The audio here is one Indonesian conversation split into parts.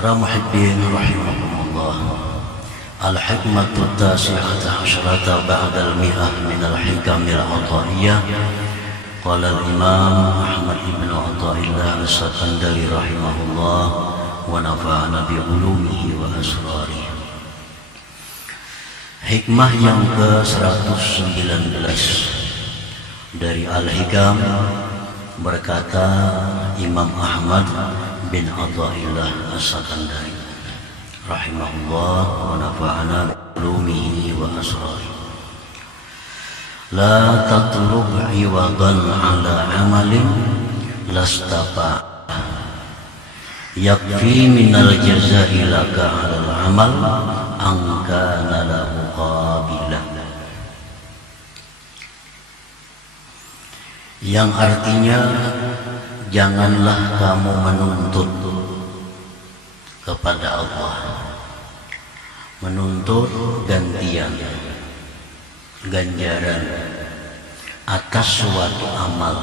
Para muhibbin rahimahumullah, al-hikmatu tasi'ata asyrata ba'dal mi'ah minal hikamil ataiyah. Qala al-imam Ahmad ibn Athaillah as-Sakandari rahimahullah wa nafa'ana bi ulumihi wa asrarihi. Hikmah yang ke-119 dari Al-Hikam, berkata Imam Ahmad bin Athaillah as-Sakandari rahimahullah wa nafa'ana bi ulumihi wa asrarihi. La tatlub iwadan ala amalin lastapa yakfi minal jazai laka alal amal angkana lahu qabilah, yang artinya janganlah kamu menuntut kepada Allah, menuntut gantian, ganjaran atas suatu amal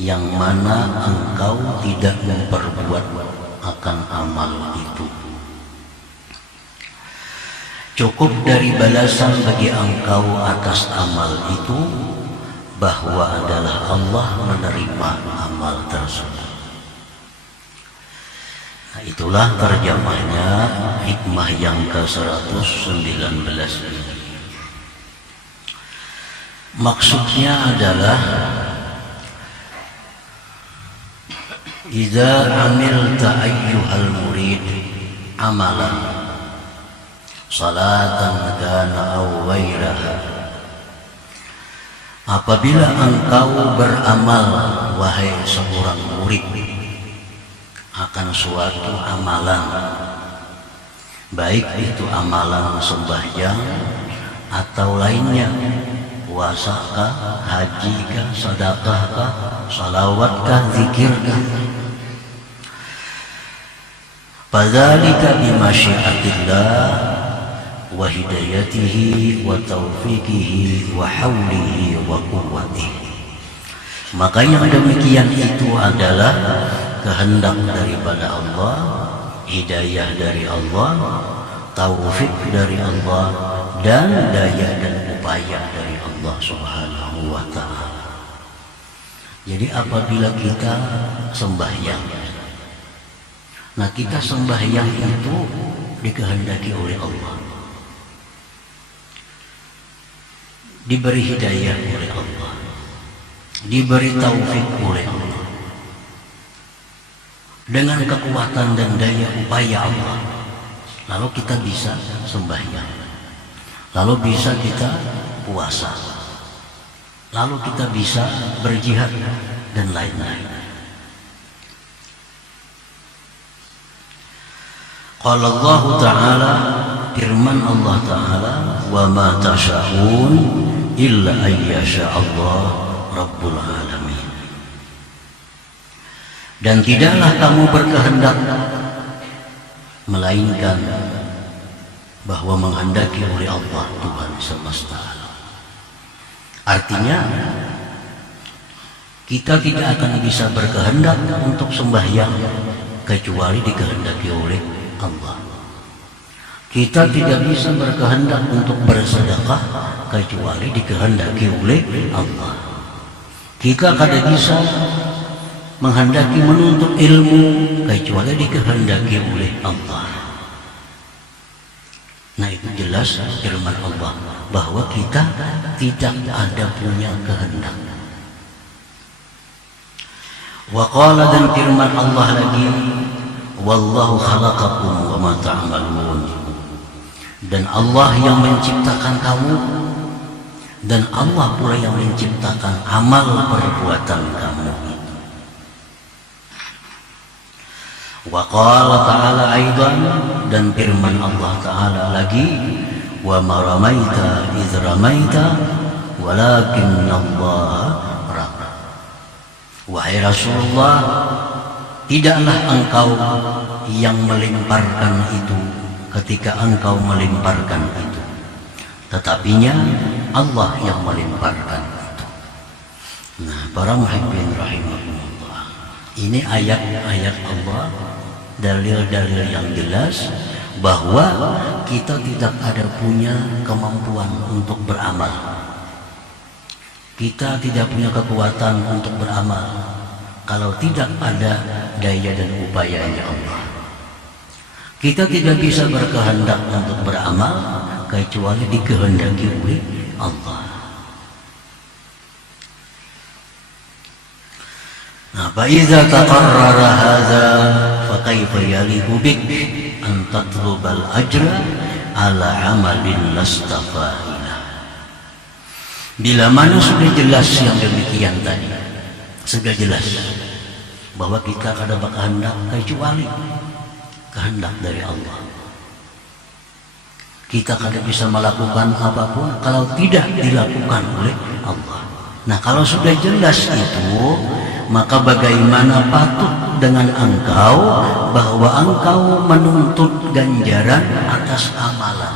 yang mana engkau tidak memperbuat akan amal itu. Cukup dari balasan bagi engkau atas amal itu bahwa adalah Allah menerima amal tersebut. Nah, itulah terjemahnya hikmah yang ke-119 ini. Maksudnya adalah idza amilta ayyuhal murid amalan salatan kana aw ghairaha, apabila engkau beramal wahai seorang murid akan suatu amalan, baik itu amalan sembahyang atau lainnya, puasakah, hajikah, sedekahkah, salawatkah, zikirkah, fadzalika bimasyiatillah wa hidayatihi wa taufiqihi wa haulihi wa quwwatihi. Maka yang demikian itu adalah kehendak daripada Allah, hidayah dari Allah, taufik dari Allah, dan daya dan upaya dari Allah Subhanahu wa ta'ala. Jadi apabila kita sembahyang, nah kita sembahyang itu dikehendaki oleh Allah, diberi hidayah oleh Allah, diberi taufik oleh Allah, dengan kekuatan dan daya upaya Allah, lalu kita bisa sembahyang, lalu bisa kita puasa, lalu kita bisa berjihad dan lain-lain. Qala Allah Ta'ala, firman Allah Ta'ala, wa ma tasha'un illa ayyasha Allah Rabbul Alamin. Dan tidaklah kamu berkehendak melainkan bahwa menghendaki oleh Allah Tuhan semesta alam. Artinya kita tidak akan bisa berkehendak untuk sembahyang kecuali dikehendaki oleh Allah. Kita tidak bisa berkehendak untuk bersedekah kecuali dikehendaki oleh Allah. Kita tidak bisa menghendaki menuntut ilmu kecuali dikehendaki oleh Allah. Nah, itu jelas firman Allah bahwa kita tidak ada punya kehendak. Wa qala, dan firman Allah lagi, wallahu khalaqakum wa ma ta'malun, dan Allah yang menciptakan kamu, dan Allah pula yang menciptakan amal perbuatan kamu. Wa qala ta'ala aidan, dan firman Allah Ta'ala lagi, wa ma ramaita idh ramaita walakinna Allah rama. Wahai Rasulullah, tidaklah engkau yang melemparkan itu ketika engkau melemparkan itu, tetapinya Allah yang melemparkan itu. Nah, para muhibbin rahimahumullah, ini ayat-ayat Allah dalil-dalil yang jelas bahwa kita tidak ada punya kemampuan untuk beramal. Kita tidak punya kekuatan untuk beramal kalau tidak ada daya dan upayanya Allah. Kita tidak bisa berkehendak untuk beramal kecuali dikehendaki oleh Allah. Nah, فإذا تقرر هذا فكيف يليق بك أن تطلب الأجر على عمل لست فاعله. Bila mana sudah jelas yang demikian tadi, sudah jelas bahwa kita kada berkehendak kecuali kehendak dari Allah. Kita kada bisa melakukan apapun kalau tidak dilakukan oleh Allah. Nah, kalau sudah jelas itu, maka bagaimana patut dengan engkau bahwa engkau menuntut ganjaran atas amalan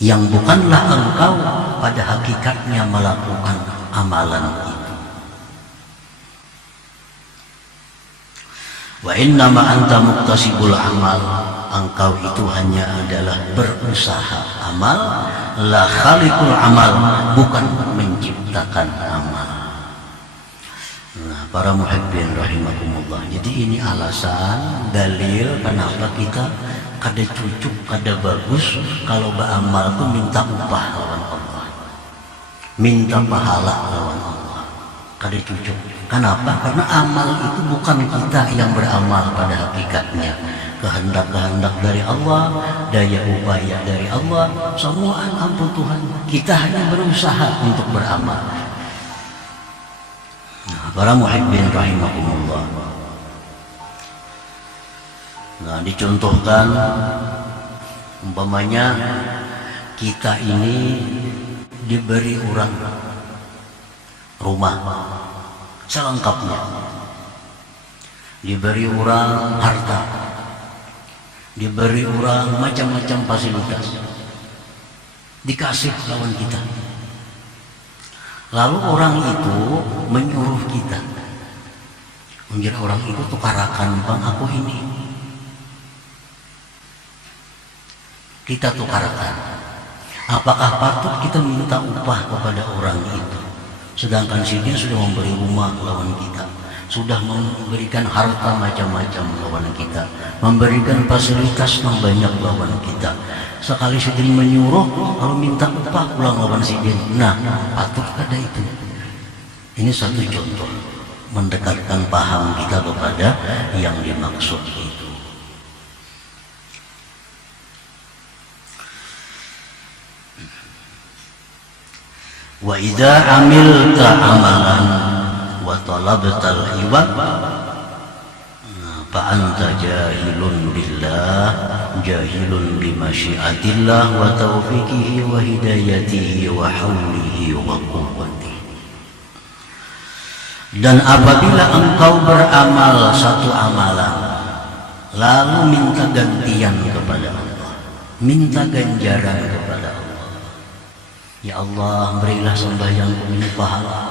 yang bukanlah engkau pada hakikatnya melakukan amalan itu. Wa innama anta muktasibul amal, engkau itu hanya adalah berusaha amal, la khaliqul amal, bukan menciptakan amal. Nah, para muhibbin rahimakumullah, jadi ini alasan, dalil kenapa kita kada cucuk, kada bagus kalau beramal itu minta upah lawan Allah, minta pahala lawan Allah, kada cucuk. Kenapa? Karena amal itu bukan kita yang beramal pada hakikatnya. Kehendak-kehendak dari Allah, daya upaya dari Allah, semua ampun Tuhan. Kita hanya berusaha untuk beramal. Nah, para muhibbin rahimakumullah. Nah, dicontohkan umpamanya kita ini diberi orang rumah selengkapnya, diberi orang harta, diberi orang macam-macam fasilitas, dikasih lawan kita. Lalu orang itu menyuruh kita, menjadi orang itu tukarakan bang aku ini, kita tukarakan. Apakah patut kita minta upah kepada orang itu? Sedangkan dia sudah memberi rumah lawan kita, sudah memberikan harta macam-macam lawan kita, memberikan fasilitas yang banyak lawan kita. Sekali sidin menyuruh kalau minta upah pulang lawan sidin. Nah, patut kada itu? Ini satu contoh mendekatkan paham kita kepada yang dimaksud itu. Wa idza amilta amalan wa talabtal iwad fa anta jahilun billah, jahilun bimasyiatillah wa taufiqihi wa hidayatihi wa haulihi wa quwwatihi. Dan apabila engkau beramal satu amalan lalu minta gantian kepada Allah, minta ganjaran kepada Allah, ya Allah berilah sembahyangku ini pahala,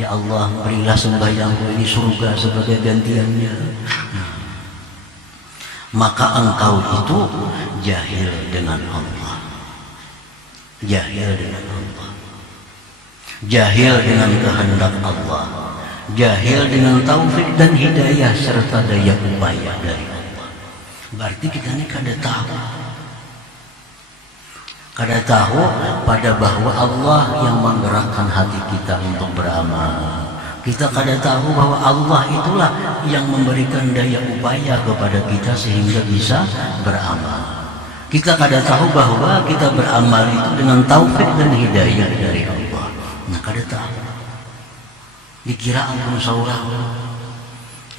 ya Allah berilah sembahyangku ini surga sebagai gantiannya. Maka engkau itu jahil dengan Allah, jahil dengan Allah, jahil dengan kehendak Allah, jahil dengan taufik dan hidayah serta daya upaya dari Allah. Berarti kita ini kada tahu pada bahwa Allah yang menggerakkan hati kita untuk beramal. Kita kada tahu bahwa Allah itulah yang memberikan daya upaya kepada kita sehingga bisa beramal. Kita kada tahu bahwa kita beramal itu dengan taufik dan hidayah dari Allah. Nah, kada tahu. Dikira ampun seorang,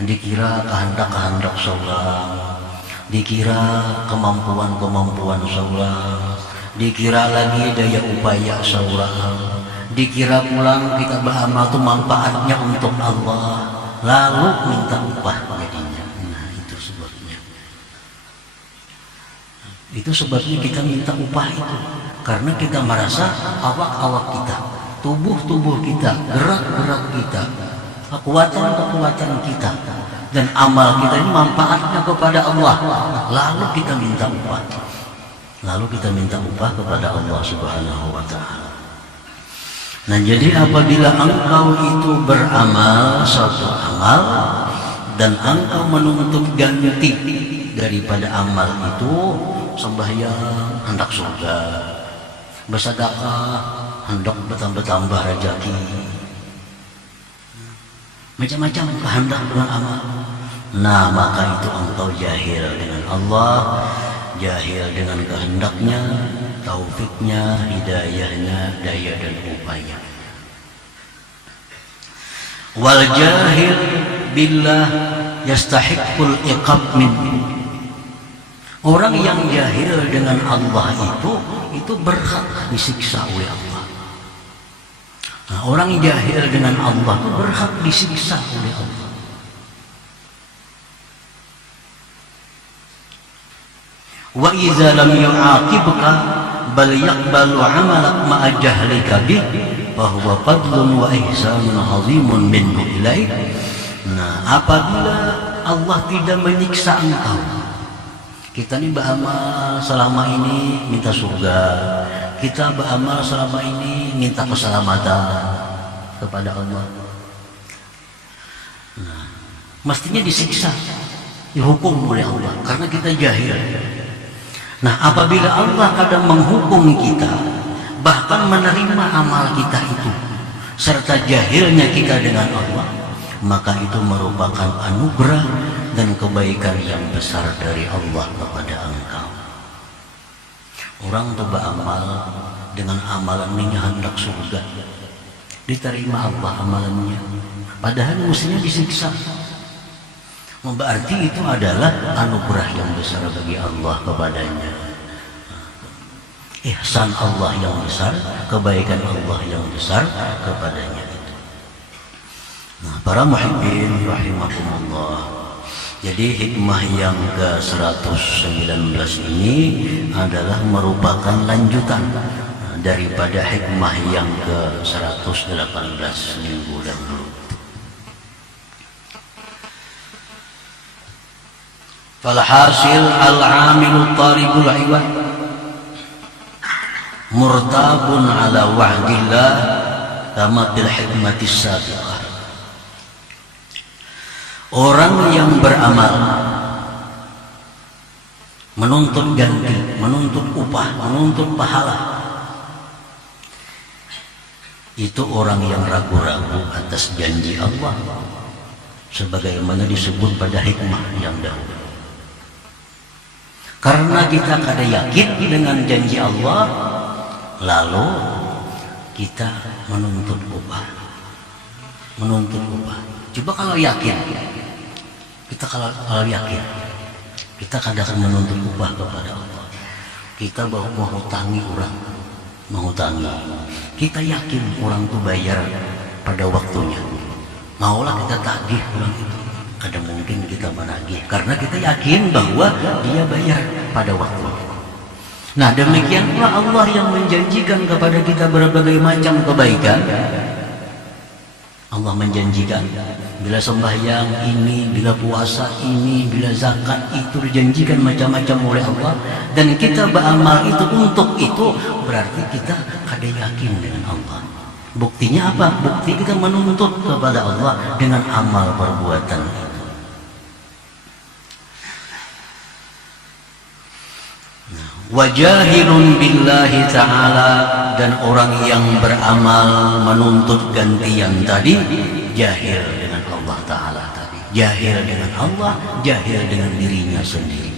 dikira kehendak-kehendak seorang, dikira kemampuan-kemampuan seorang, dikira lagi daya upaya seorang, dikira pulang kita beramal itu manfaatnya untuk Allah, lalu minta upah jadinya. Nah, itu sebabnya. Itu sebabnya kita minta upah itu, karena kita merasa awak-awak kita, tubuh-tubuh kita, gerak-gerak kita, kekuatan-kekuatan kita dan amal kita ini manfaatnya kepada Allah, lalu kita minta upah. Lalu kita minta upah kepada Allah Subhanahu wa Ta'ala. Nah, jadi apabila engkau itu beramal suatu amal dan engkau menuntut ganti daripada amal itu, sembahyang hendak surga, bersedekah hendak bertambah rezeki, macam-macam kehendak dengan amal. Nah, maka itu engkau jahil dengan Allah, jahil dengan kehendaknya, taufiknya, hidayahnya, daya dan upaya. Wal jahil billah yastahiqqul iqab minhu. Orang yang jahil dengan Allah itu berhak disiksa oleh Allah. Nah, orang jahil dengan Allah itu berhak disiksa oleh Allah. Wa idza lam yu'aqibka bal yaqbalu 'amalak ma'a jahlika bih fa huwa fadlun wa ihsanun 'azimun minhu ilaik. Nah, apabila Allah tidak menyiksa engkau, kita ini beramal selama ini minta surga, kita beramal selama ini minta keselamatan kepada Allah. Nah, mestinya disiksa, dihukum oleh Allah karena kita jahil. Nah, apabila Allah kadang menghukum kita, bahkan menerima amal kita itu, serta jahilnya kita dengan Allah, maka itu merupakan anugerah dan kebaikan yang besar dari Allah kepada engkau. Orang itu beramal dengan amalannya hendak surga, diterima Allah amalannya, padahal mestinya disiksa. Berarti itu adalah anugerah yang besar bagi Allah kepadanya, ihsan Allah yang besar, kebaikan Allah yang besar kepadanya itu. Nah, para muhibbin rahimakumullah, jadi hikmah yang ke-119 ini adalah merupakan lanjutan daripada hikmah yang ke-118 minggu lalu. Falhasil al-amilu taribul iwad murtabun ala wa'dillah kama bil hikmatis sabiqah. Orang yang beramal menuntut ganti, menuntut upah, menuntut pahala, itu orang yang ragu-ragu atas janji Allah sebagaimana disebut pada hikmah yang dahulu. Karena kita kada yakin dengan janji Allah, lalu kita menuntut upah. Menuntut upah. Coba kalau yakin, kalau yakin, kita kada akan menuntut upah kepada Allah. Kita mau hutangi orang, menghutangi. Kita yakin orang itu bayar pada waktunya. Maulah kita tagih orang itu. Kada mungkin kita menagih karena kita yakin bahwa dia bayar pada waktunya. Nah, demikian pula Allah yang menjanjikan kepada kita berbagai macam kebaikan. Allah menjanjikan bila sembahyang ini, bila puasa ini, bila zakat itu dijanjikan macam-macam oleh Allah, dan kita beramal itu untuk itu, berarti kita kada yakin dengan Allah. Buktinya apa? Bukti kita menuntut kepada Allah dengan amal perbuatan itu. Wajahilun billahi ta'ala, dan orang yang beramal menuntut gantian tadi jahil dengan Allah Ta'ala tadi, jahil dengan Allah, jahil dengan dirinya sendiri.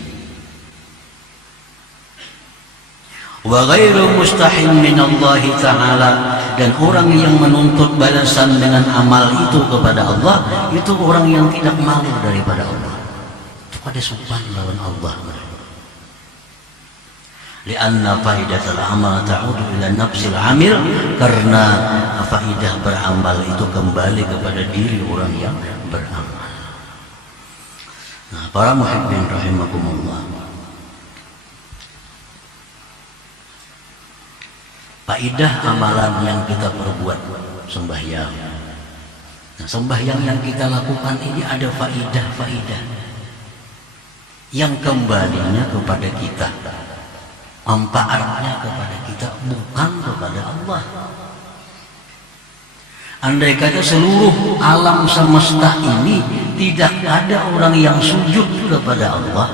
Wa ghairu mustahin minallahi ta'ala, dan orang yang menuntut balasan dengan amal itu kepada Allah, itu orang yang tidak malu daripada Allah. Itu kada sopan lawan Allah. Lianna faidatul amal ta'udu ila nafsil amil, karena faidah beramal itu kembali kepada diri orang yang beramal. Nah, para muhibbin rahimakumullah, faidah amalan yang kita perbuat, sembahyang, Nah, sembahyang yang kita lakukan ini ada faidah-faidah yang kembalinya kepada kita, manfaatnya kepada kita, bukan kepada Allah. Andai kata seluruh alam semesta ini tidak ada orang yang sujud kepada Allah,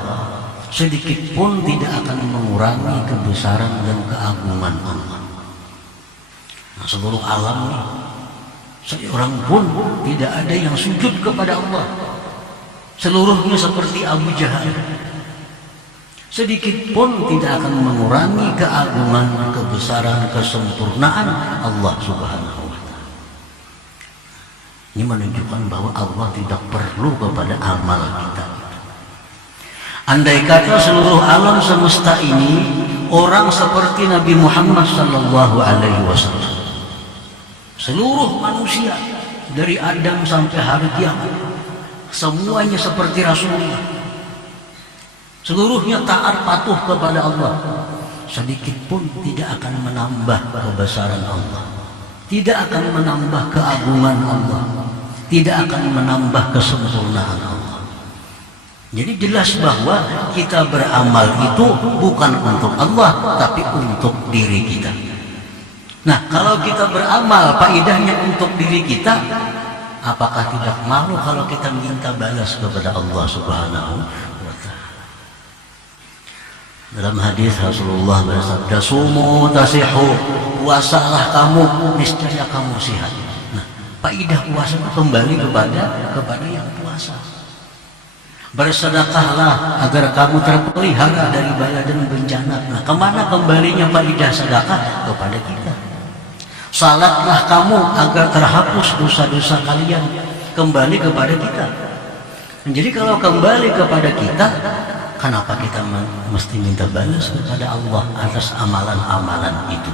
sedikit pun tidak akan mengurangi kebesaran dan keagungan Allah. Nah, seluruh alam ini, seorang pun tidak ada yang sujud kepada Allah. Seluruhnya seperti Abu Jahal, sedikit pun tidak akan mengurangi keagungan, kebesaran, kesempurnaan Allah Subhanahu wa Ta'ala. Ini menunjukkan bahwa Allah tidak perlu kepada amal kita. Andai kata seluruh alam semesta ini orang seperti Nabi Muhammad sallallahu alaihi wasallam, seluruh manusia dari Adam sampai hari kiamat semuanya seperti Rasulullah, seluruhnya taat patuh kepada Allah, sedikit pun tidak akan menambah kebesaran Allah, tidak akan menambah keagungan Allah, tidak akan menambah kesempurnaan Allah. Jadi jelas bahwa kita beramal itu bukan untuk Allah, tapi untuk diri kita. Nah, kalau kita beramal faedahnya untuk diri kita, apakah tidak malu kalau kita minta balas kepada Allah Subhanahu wa Ta'ala? Dalam hadis Rasulullah bersabda, "Sumu tasihu," puasalah kamu, niscaya kamu sehat. Nah, faedah puasa itu kembali kepada yang puasa. Bersedekahlah agar kamu terpelihara dari bala dan bencana. Nah, kemana kembalinya faedah sedekah? Kepada kita. Salatlah kamu agar terhapus dosa-dosa kalian, kembali kepada kita. Jadi kalau kembali kepada kita, kenapa kita mesti minta balas kepada Allah atas amalan-amalan itu?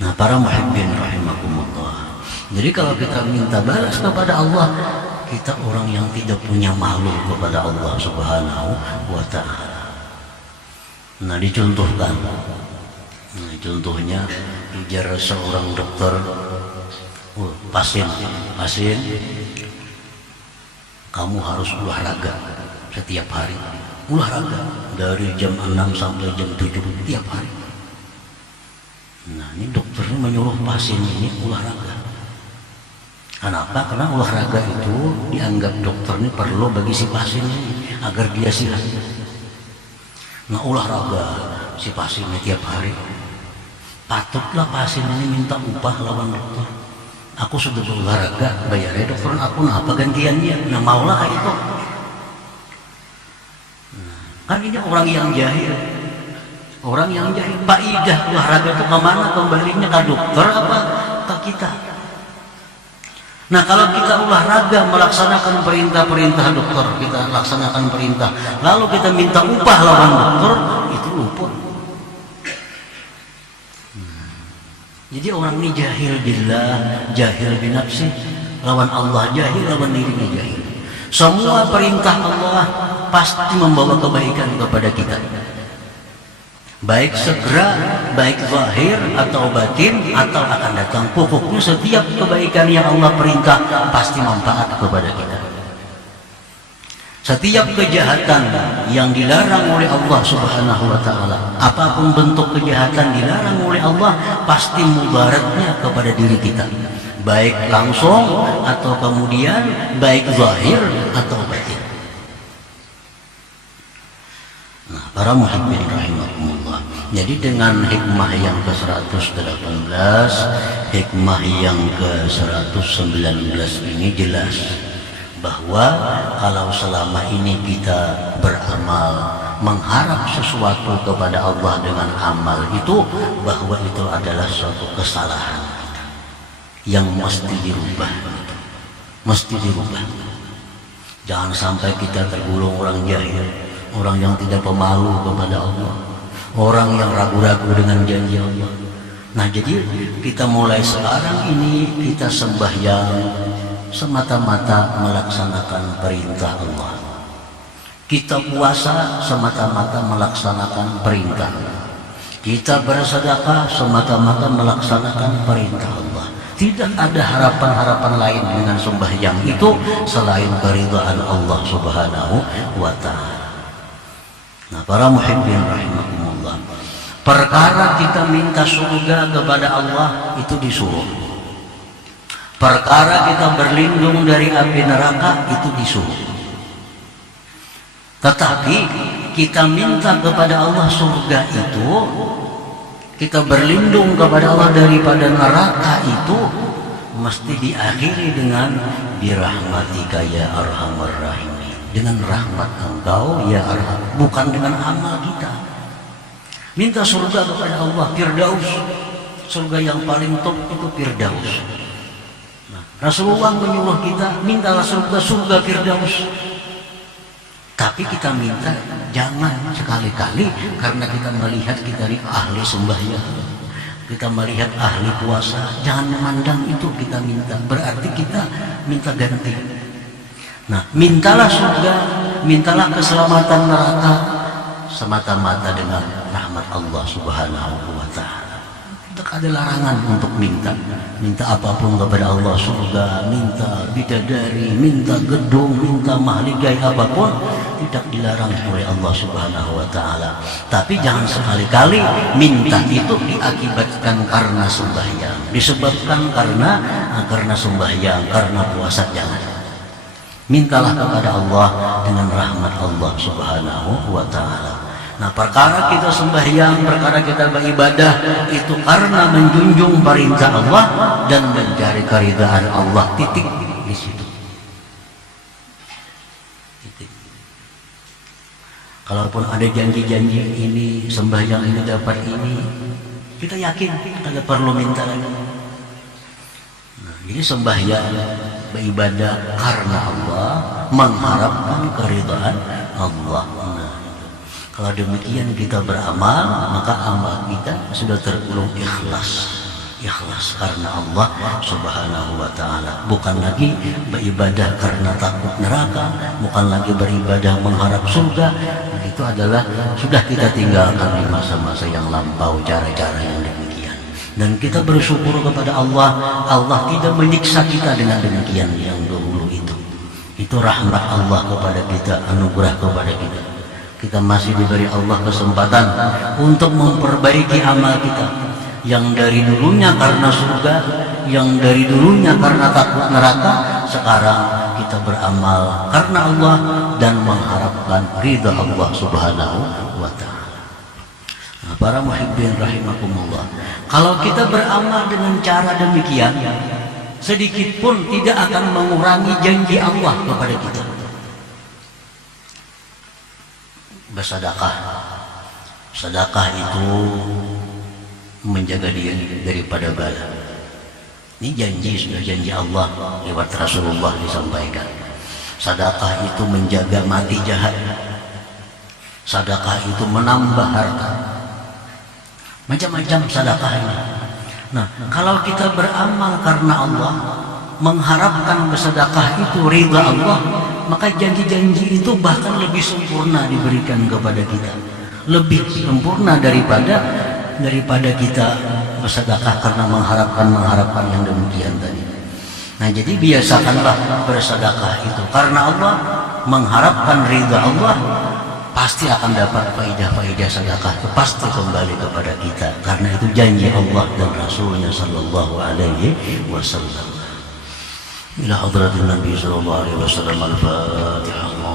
Nah, para muhibbin rahimakumullah, jadi kalau kita minta balas kepada Allah, kita orang yang tidak punya malu kepada Allah Subhanahu wa Ta'ala. Nah, dicontohkan. Nah, contohnya ujar seorang dokter, pasien, kamu harus olahraga setiap hari. Olahraga dari jam 6 sampai jam 7 tiap hari. Nah, ini dokternya menyuruh pasien ini olahraga. Kenapa? Karena olahraga itu dianggap dokter ini perlu bagi si pasien ini agar dia sehat. Nah, olahraga si pasien ini tiap hari. Patutlah pasien ini minta upah lawan dokter. Aku sudah berolahraga, bayarnya dokter aku, nah apa gantiannya? Nah, maulah kayak itu. Nah, kan ini orang yang jahil. Orang yang jahil. Faedah olahraga itu kemana kembalinya? Ke dokter apa ke kita? Nah, kalau kita olahraga melaksanakan perintah-perintah dokter, kita laksanakan perintah, lalu kita minta upah lawan dokter, itu luput. Jadi orang ini jahil billah, jahil binafsi, lawan Allah jahil, lawan dirinya jahil. Semua perintah Allah pasti membawa kebaikan kepada kita, baik segera, baik zahir atau batin atau akan datang. Pokoknya setiap kebaikan yang Allah perintah pasti manfaat kepada kita. Setiap kejahatan yang dilarang oleh Allah Subhanahu wa Ta'ala, apapun bentuk kejahatan dilarang oleh Allah, pasti mudaratnya kepada diri kita, baik langsung atau kemudian baik zahir atau batin. Nah, para muhibbin rahimakumullah, jadi dengan hikmah yang ke-118, hikmah yang ke-119 ini jelas bahwa kalau selama ini kita beramal mengharap sesuatu kepada Allah dengan amal itu, bahwa itu adalah suatu kesalahan yang mesti dirubah, mesti dirubah. Jangan sampai kita tergolong orang jahil, orang yang tidak pemalu kepada Allah, orang yang ragu-ragu dengan janji Allah. Nah, jadi kita mulai sekarang ini kita sembahyang semata-mata melaksanakan perintah Allah. Kita puasa semata-mata melaksanakan perintah. Kita bersedekah semata-mata melaksanakan perintah Allah. Tidak ada harapan-harapan lain dengan sembahyang itu selain keridhaan Allah Subhanahu wa ta'ala. Nah, para muhibbin rahimakumullah, perkara kita minta surga kepada Allah itu disuruh. Perkara kita berlindung dari api neraka itu disuruh. Tetapi kita minta kepada Allah surga itu, kita berlindung kepada Allah daripada neraka itu mesti diakhiri dengan birahmatika ya arhamar rahimin, dengan rahmat Engkau ya arham, bukan dengan amal kita. Minta surga kepada Allah, Firdaus, surga yang paling top itu Firdaus. Nah, Rasulullah menyuruh kita mintalah surga Firdaus. Tapi kita minta jangan sekali-kali karena kita melihat kita ini ahli sembahyang, kita melihat ahli puasa, jangan memandang itu kita minta, berarti kita minta ganti. Nah, mintalah surga, mintalah keselamatan neraka semata-mata dengan rahmat Allah Subhanahu wa ta'ala. Tidak ada larangan untuk minta apapun kepada Allah, surga, minta bidadari, minta gedung, minta mahligai apapun tidak dilarang oleh Allah Subhanahu wa ta'ala. Tapi jangan sekali-kali minta itu diakibatkan karena sembahyang, disebabkan karena sembahyang, karena puasa, jangan. Mintalah kepada Allah dengan rahmat Allah Subhanahu wa ta'ala. Nah, perkara kita sembahyang, perkara kita beribadah itu karena menjunjung perintah Allah dan mencari keridhaan Allah, titik di situ. Titik. Kalaupun ada janji-janji ini, sembahyang ini dapat ini, kita yakin tidak perlu minta lagi. Nah, jadi sembahyang beribadah karena Allah, mengharapkan keridhaan Allah. Kalau demikian kita beramal, maka amal kita sudah tergolong ikhlas. Ikhlas karena Allah Subhanahu wa ta'ala. Bukan lagi beribadah karena takut neraka, bukan lagi beribadah mengharap surga. Nah, itu adalah sudah kita tinggalkan di masa-masa yang lampau cara-cara yang demikian. Dan kita bersyukur kepada Allah, Allah tidak menyiksa kita dengan demikian yang dahulu itu. Itu rahmat Allah kepada kita, anugerah kepada kita. Kita masih diberi Allah kesempatan untuk memperbaiki amal kita yang dari dulunya karena surga, yang dari dulunya karena takut neraka. Sekarang kita beramal karena Allah dan mengharapkan ridha Allah Subhanahu wa ta'ala. Nah, para muhibbin rahimakumullah, kalau kita beramal dengan cara demikian, sedikit pun tidak akan mengurangi janji Allah kepada kita. Bersedekah, sedekah itu menjaga diri daripada bala. Ini janji, sudah janji Allah lewat Rasulullah disampaikan. Sedekah itu menjaga mati jahat. Sedekah itu menambah harta. Macam-macam sedekah ini. Nah, kalau kita beramal karena Allah, mengharapkan bersedekah itu ridha Allah, maka janji-janji itu bahkan lebih sempurna diberikan kepada kita, lebih sempurna daripada kita bersedekah karena mengharapkan yang demikian tadi. Nah, jadi biasakanlah bersedekah itu karena Allah, mengharapkan ridha Allah, pasti akan dapat faidah-faidah sedekah itu pasti kembali kepada kita, karena itu janji Allah dan Rasulnya sallallahu alaihi wasallam. إلى حضرة النبي صلى الله عليه وسلم. الفاتحة.